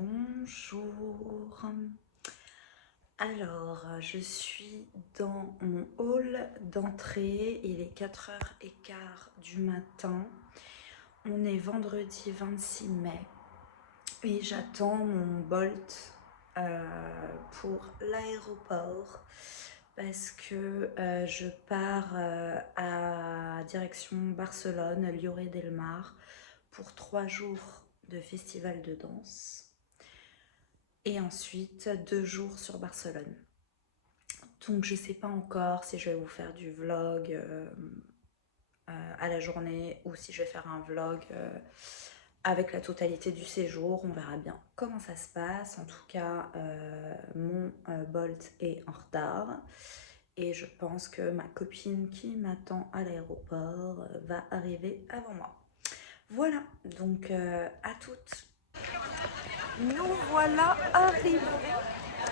Bonjour. Alors, je suis dans mon hall d'entrée. Il est 4h15 du matin. On est vendredi 26 mai et j'attends mon Bolt pour l'aéroport parce que je pars à direction Barcelone, Lloret del Mar pour 3 jours de festival de danse. Et ensuite 2 jours sur Barcelone. Donc je sais pas encore si je vais vous faire du vlog à la journée ou si je vais faire un vlog avec la totalité du séjour. On verra bien comment ça se passe. En tout cas, mon Bolt est en retard et je pense que ma copine qui m'attend à l'aéroport va arriver avant moi. Voilà, donc à toutes. Nous voilà arrivés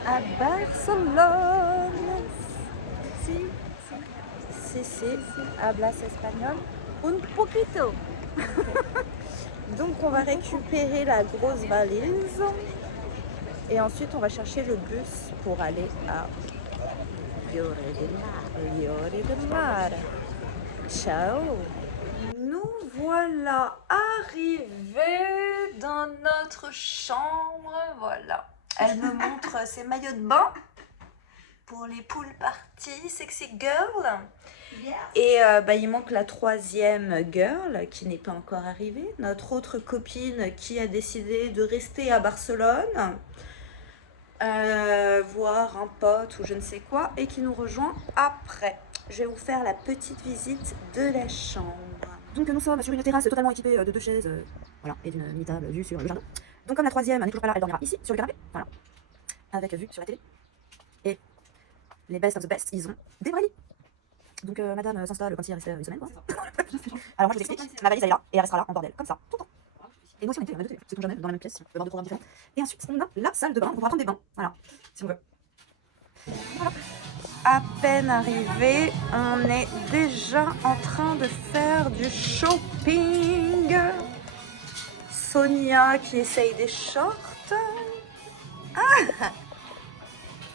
à Barcelone. Si, hablas espagnol? Un poquito. Donc on va récupérer la grosse valise et ensuite on va chercher le bus pour aller à Lloret del Mar. Ciao. Nous voilà arrivés dans notre chambre. Voilà. Elle me montre ses maillots de bain pour les pool parties sexy girl. Yes. Et il manque la 3e girl qui n'est pas encore arrivée. Notre autre copine qui a décidé de rester à Barcelone, voir un pote ou je ne sais quoi, et qui nous rejoint après. Je vais vous faire la petite visite de la chambre. Donc nous sommes sur une terrasse totalement équipée de 2 chaises voilà, et d'une mini table vue sur le jardin. Donc comme la 3e n'est toujours pas là, elle dormira ici sur le canapé, voilà, avec vue sur la télé. Et les best of the best, ils ont des vrais lits. Donc madame s'installe comme si elle restait une semaine quoi. Alors moi je vous explique, ma valise elle est là et elle restera là en bordel, comme ça, tout le temps. Et nous aussi on est deux télé, c'est jamais dans la même pièce, on peut avoir 2 programmes différents. Et ensuite on a la salle de bain, on pourra prendre des bains, voilà, si on veut. Voilà. À peine arrivé, on est déjà en train de faire du shopping. Sonia qui essaye des shorts. Ah,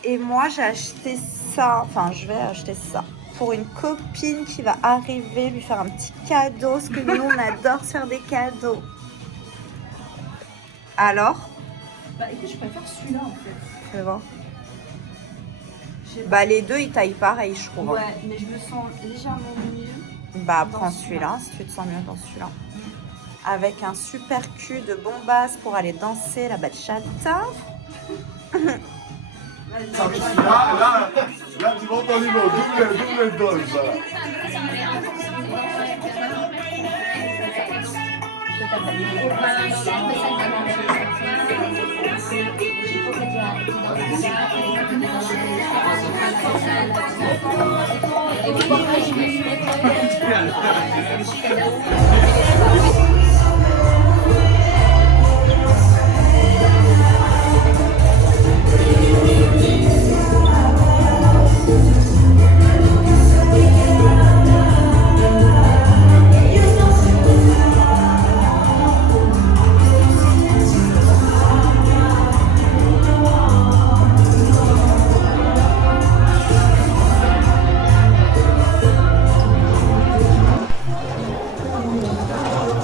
et moi j'ai acheté ça, enfin je vais acheter ça pour une copine qui va arriver, lui faire un petit cadeau, parce que nous on adore se faire des cadeaux. Alors? Bah écoute, je préfère celui-là en fait. Fais voir. Bah les deux ils taillent pareil je trouve. Ouais, mais je me sens légèrement mieux. Bah prends celui-là si tu te sens mieux dans celui-là. Avec un super cul de bombasse pour aller danser la bachata. Là, tu montes au niveau, double dose.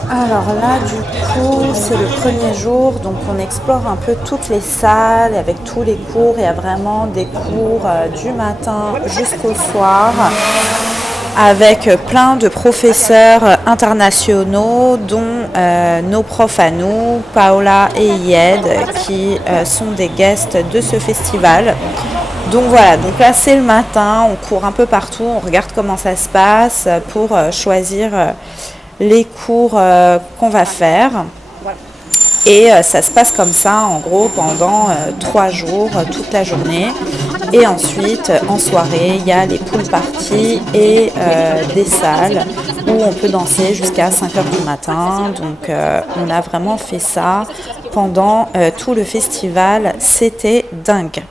Alors là, du coup, c'est le premier jour, donc on explore un peu toutes les salles avec tous les cours. Il y a vraiment des cours du matin jusqu'au soir avec plein de professeurs internationaux, dont nos profs à nous, Paola et Yed, qui sont des guests de ce festival. Donc voilà, donc là c'est le matin, on court un peu partout, on regarde comment ça se passe pour choisir les cours qu'on va faire. Et ça se passe comme ça en gros pendant 3 jours, toute la journée. Et ensuite en soirée il y a les pool parties et des salles où on peut danser jusqu'à 5h du matin. Donc on a vraiment fait ça pendant tout le festival, c'était dingue.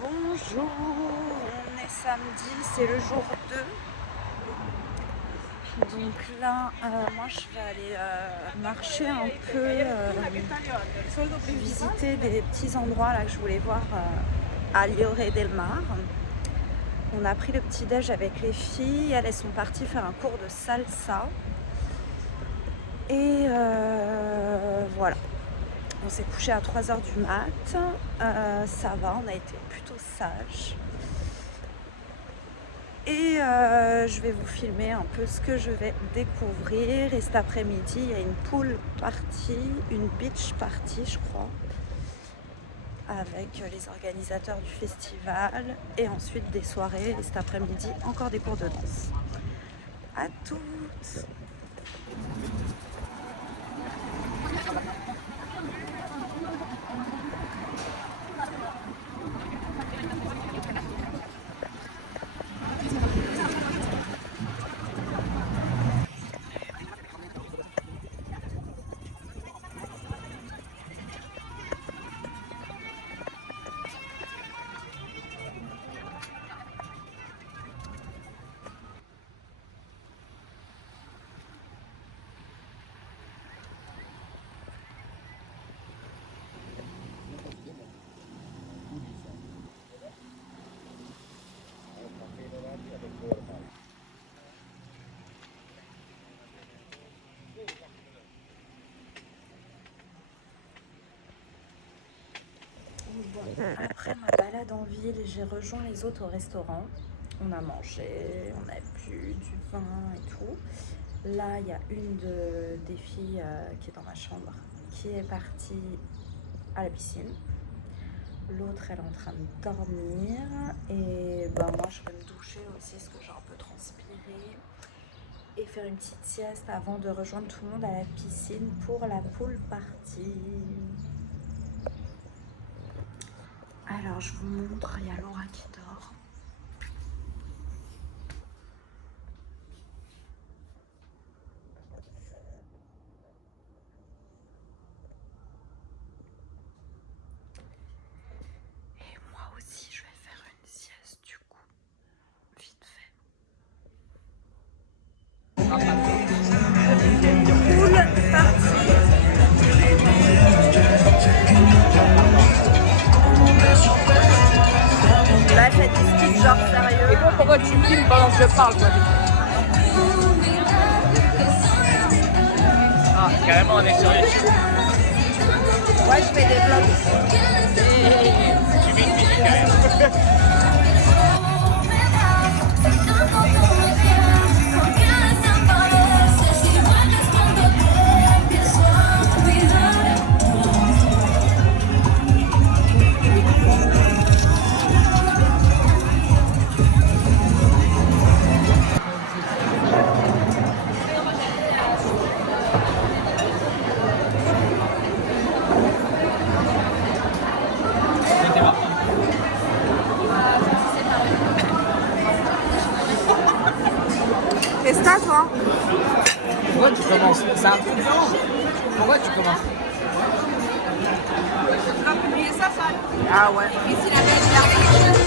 Bonjour, on est samedi, c'est le jour 2. Donc là, moi je vais aller marcher un peu, visiter des petits endroits là que je voulais voir à Lloret del Mar. On a pris le petit déj avec les filles, elles sont parties faire un cours de salsa. Et voilà, on s'est couché à 3h du mat, ça va, on a été plutôt sages. Et je vais vous filmer un peu ce que je vais découvrir. Et cet après-midi, il y a une pool party, une beach party, je crois, avec les organisateurs du festival. Et ensuite des soirées. Et cet après-midi, encore des cours de danse. À toutes! Après ma balade en ville, j'ai rejoint les autres au restaurant. On a mangé, on a bu du vin et tout. Là, il y a une des filles qui est dans ma chambre qui est partie à la piscine. L'autre, elle est en train de dormir. Et ben, moi, je vais me doucher aussi parce que j'ai un peu transpiré. Et faire une petite sieste avant de rejoindre tout le monde à la piscine pour la pool party. Alors, je vous montre, il y a Laura qui dort. Et moi aussi, je vais faire une sieste du coup, vite fait. Pool party. Là, j'ai dit ce qui genre sérieux. Et pourquoi tu filmes pendant que je parle, toi? Ah, carrément, on est sur YouTube. Ouais, je fais des vlogs. Tu mets une musique quand même. Qu'est-ce que t'as, toi? Pourquoi tu commences? C'est un truc violent. Pourquoi tu commences? Tu vas publier ça, ça. Ah ouais. Et s'il avait regardé quelque chose.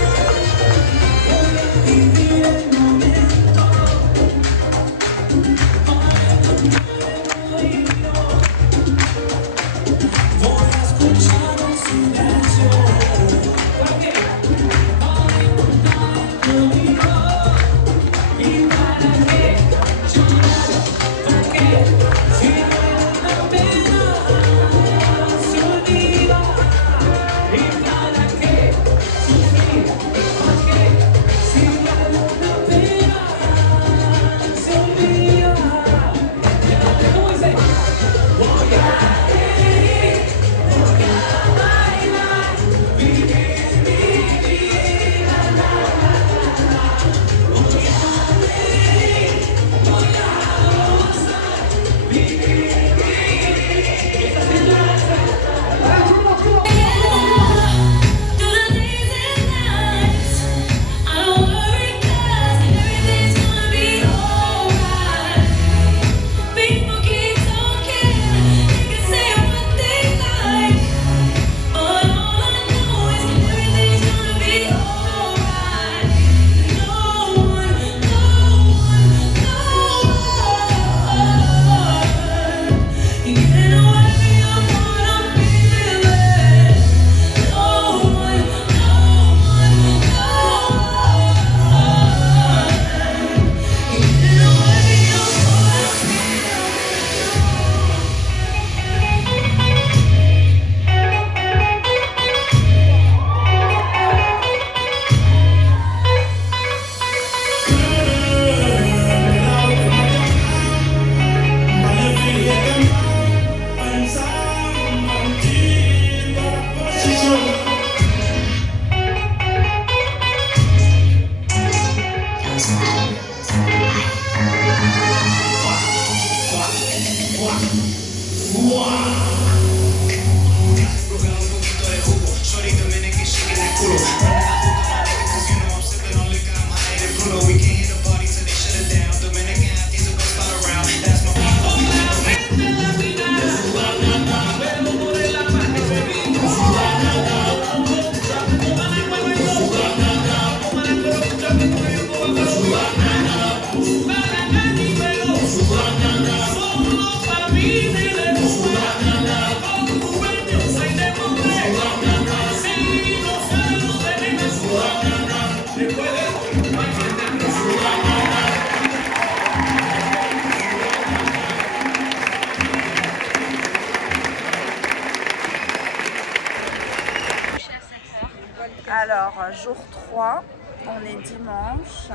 Alors, jour 3, on est dimanche.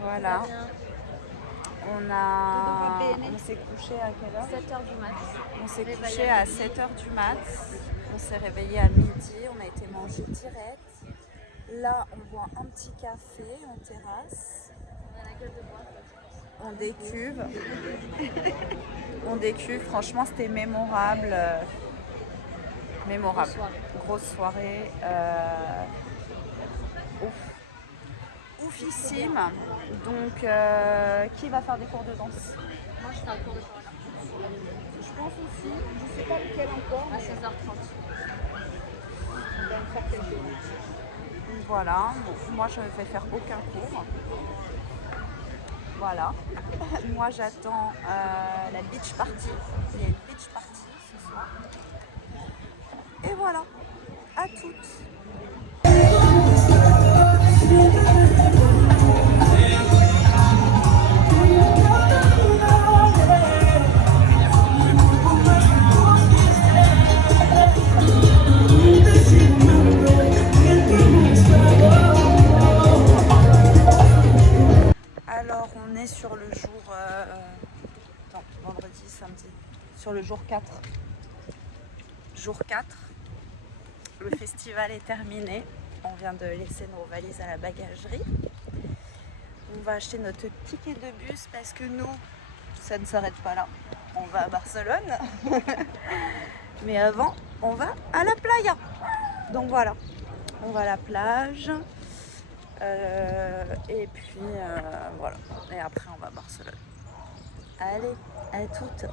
Voilà. On s'est couché à quelle heure? 7h du mat. On s'est couché à 7h du mat. On s'est réveillé à midi. On a été manger direct. Là, on boit un petit café en terrasse. On décuve. On décuve. Franchement, c'était mémorable. Mémorable. Grosse soirée. Ouf. Oufissime. Donc, qui va faire des cours de danse? Moi, je fais un cours de chorégraphie. Je pense aussi. Je sais pas lequel encore. À 16h30. On va me faire quelques minutes. Voilà. Bon, moi, je ne vais faire aucun cours. Voilà. Moi, j'attends la beach party. Il y a une beach party ce soir. Et voilà. À toutes. Alors, on est sur le jour... vendredi, samedi. Sur le jour 4. Jour 4. Le festival est terminé. On vient de laisser nos valises à la bagagerie. On va acheter notre ticket de bus parce que nous, ça ne s'arrête pas là. On va à Barcelone. Mais avant, on va à la playa. Donc voilà. On va à la plage. Et puis voilà. Et après, on va à Barcelone. Allez, à toutes.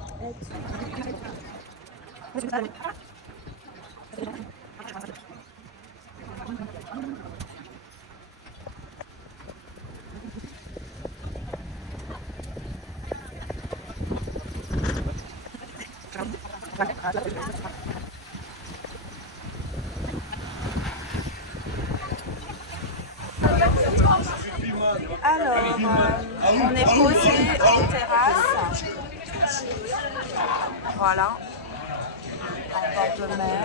Alors, on est posé en terrasse. Voilà. En bord de mer.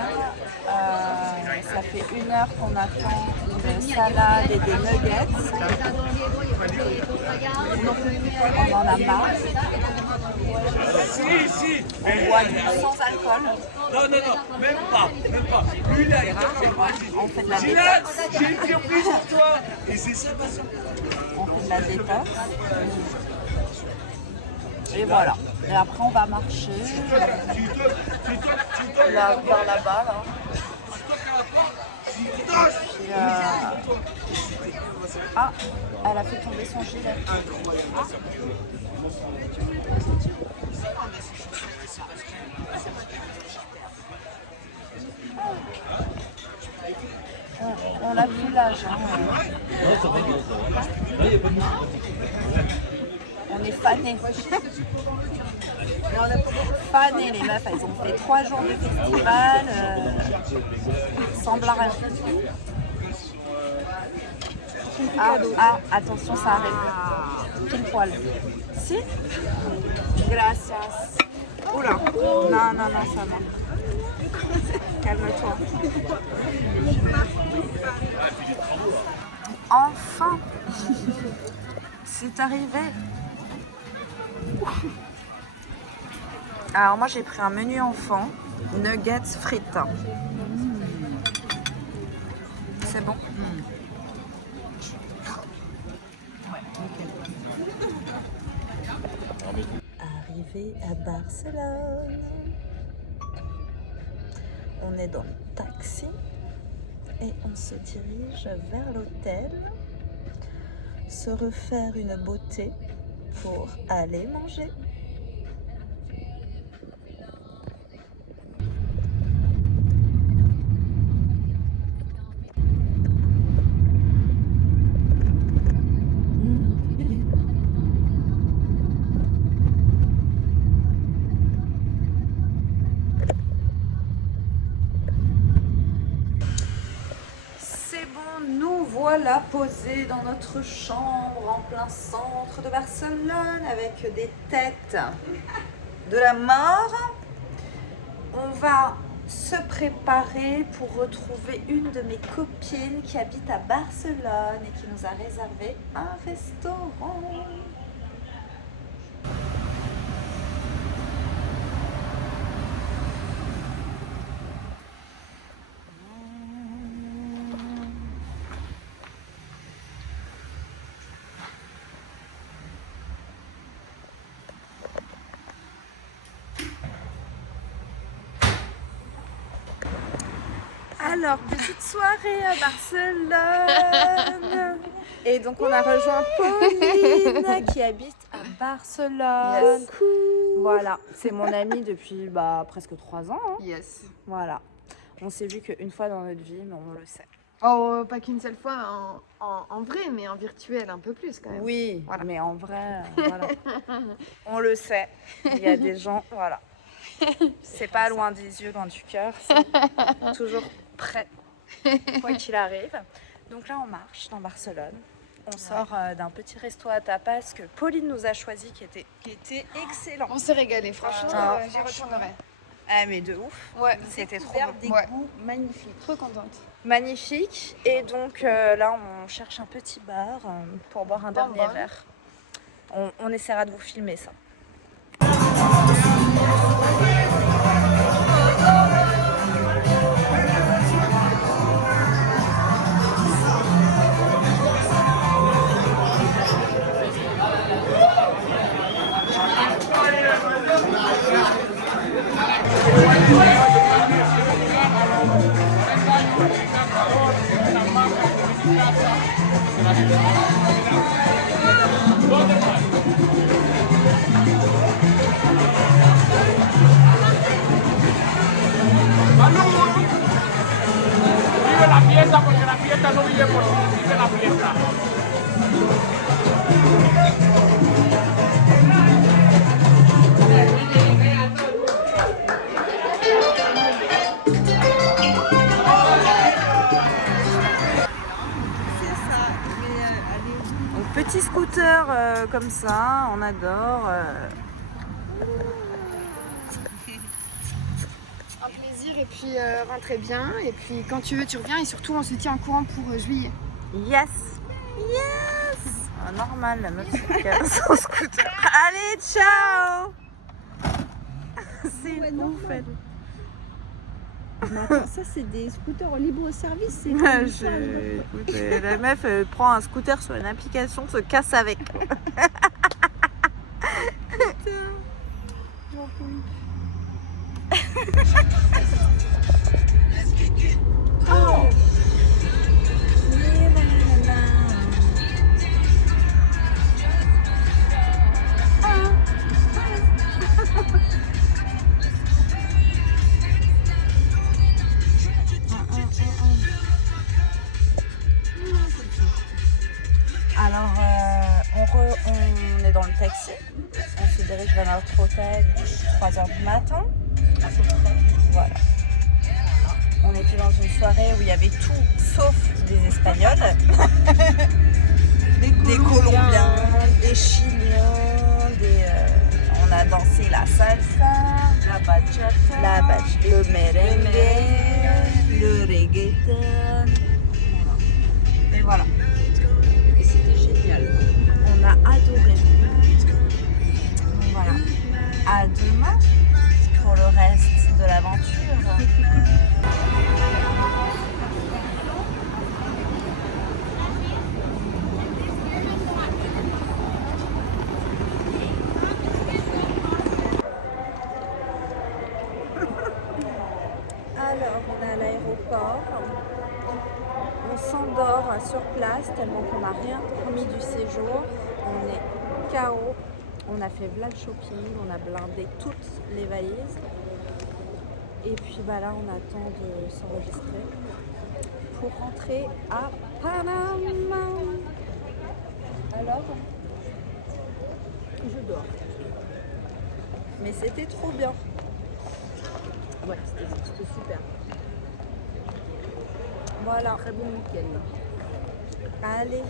Ça fait 1 heure qu'on attend une salade et des nuggets. On en a marre. On boit du sans alcool. Non, même pas. Lui, là, On fait de la détox. j'ai une surprise pour toi. Et c'est ça, ma soeur. On fait de la détox. Et voilà. Et après, on va marcher. Là, vers là-bas, là. Et, ah, elle a fait tomber son gilet. On n'a plus l'âge. Hein. On est fanés. Fanés, les meufs, elles ont fait 3 jours de festival sans blague. Ah, attention, ça arrive. Pile poil. Si? Gracias. Oula. Non, ça va. Calme-toi. Enfin, c'est arrivé. Alors moi j'ai pris un menu enfant, nuggets frites. C'est bon. Arrivé à Barcelone. On est dans le taxi et on se dirige vers l'hôtel, se refaire une beauté pour aller manger. Nous voilà posés dans notre chambre en plein centre de Barcelone avec des têtes de la mort. On va se préparer pour retrouver une de mes copines qui habite à Barcelone et qui nous a réservé un restaurant. Alors, petite soirée à Barcelone. Et donc, on a rejoint Pauline qui habite à Barcelone. Yes. Voilà, c'est mon amie depuis presque 3 ans. Hein. Yes. Voilà. On s'est vu qu'une fois dans notre vie, mais on le sait. Oh, pas qu'une seule fois en vrai, mais en virtuel un peu plus quand même. Oui, voilà. Mais en vrai, voilà. On le sait. Il y a des gens, voilà. C'est pas loin des yeux, loin du cœur. C'est toujours prêt, quoi qu'il arrive. Donc là, on marche dans Barcelone. On sort d'un petit resto à tapas que Pauline nous a choisi, qui était excellent. On s'est régalé, franchement, Ah. j'y retournerai. Ah, mais de ouf. Ouais, C'était trop découvert bon. des goûts magnifiques. Trop contente. Magnifique. Et donc là, on cherche un petit bar pour boire un dernier bon. verre. On essaiera de vous filmer ça. Vive la fiesta porque la fiesta no vive por ti, vive la fiesta. Donc, petit scooter comme ça, on adore. Un plaisir et puis rentrez bien. Et puis quand tu veux, tu reviens. Et surtout, on se tient en courant pour juillet. Yes! Yes! Ah, normal, la meuf qui a son scooter. Allez, ciao! C'est une ouf, elle. Ça, c'est des scooters au libre-service. C'est Écoute, la meuf prend un scooter sur une application, se casse avec. Alors, on est dans le taxi, on se dirige vers notre hôtel à 3h du matin, à peu près. Voilà. On était dans une soirée où il y avait tout sauf des Espagnols, des Colombiens, des Chiliens, on a dansé la salsa, la bachata, le merengue, le reggaeton. Et voilà. On a adoré. Donc voilà. À demain pour le reste de l'aventure. alors on est à l'aéroport. On s'endort sur place tellement qu'on n'a rien remis du séjour. On est KO. On a fait v'là le shopping, on a blindé toutes les valises. Et puis bah là on attend de s'enregistrer pour rentrer à Panama. Alors, je dors. Mais c'était trop bien. Ouais, c'était super. Voilà. Très bon week-end. Allez.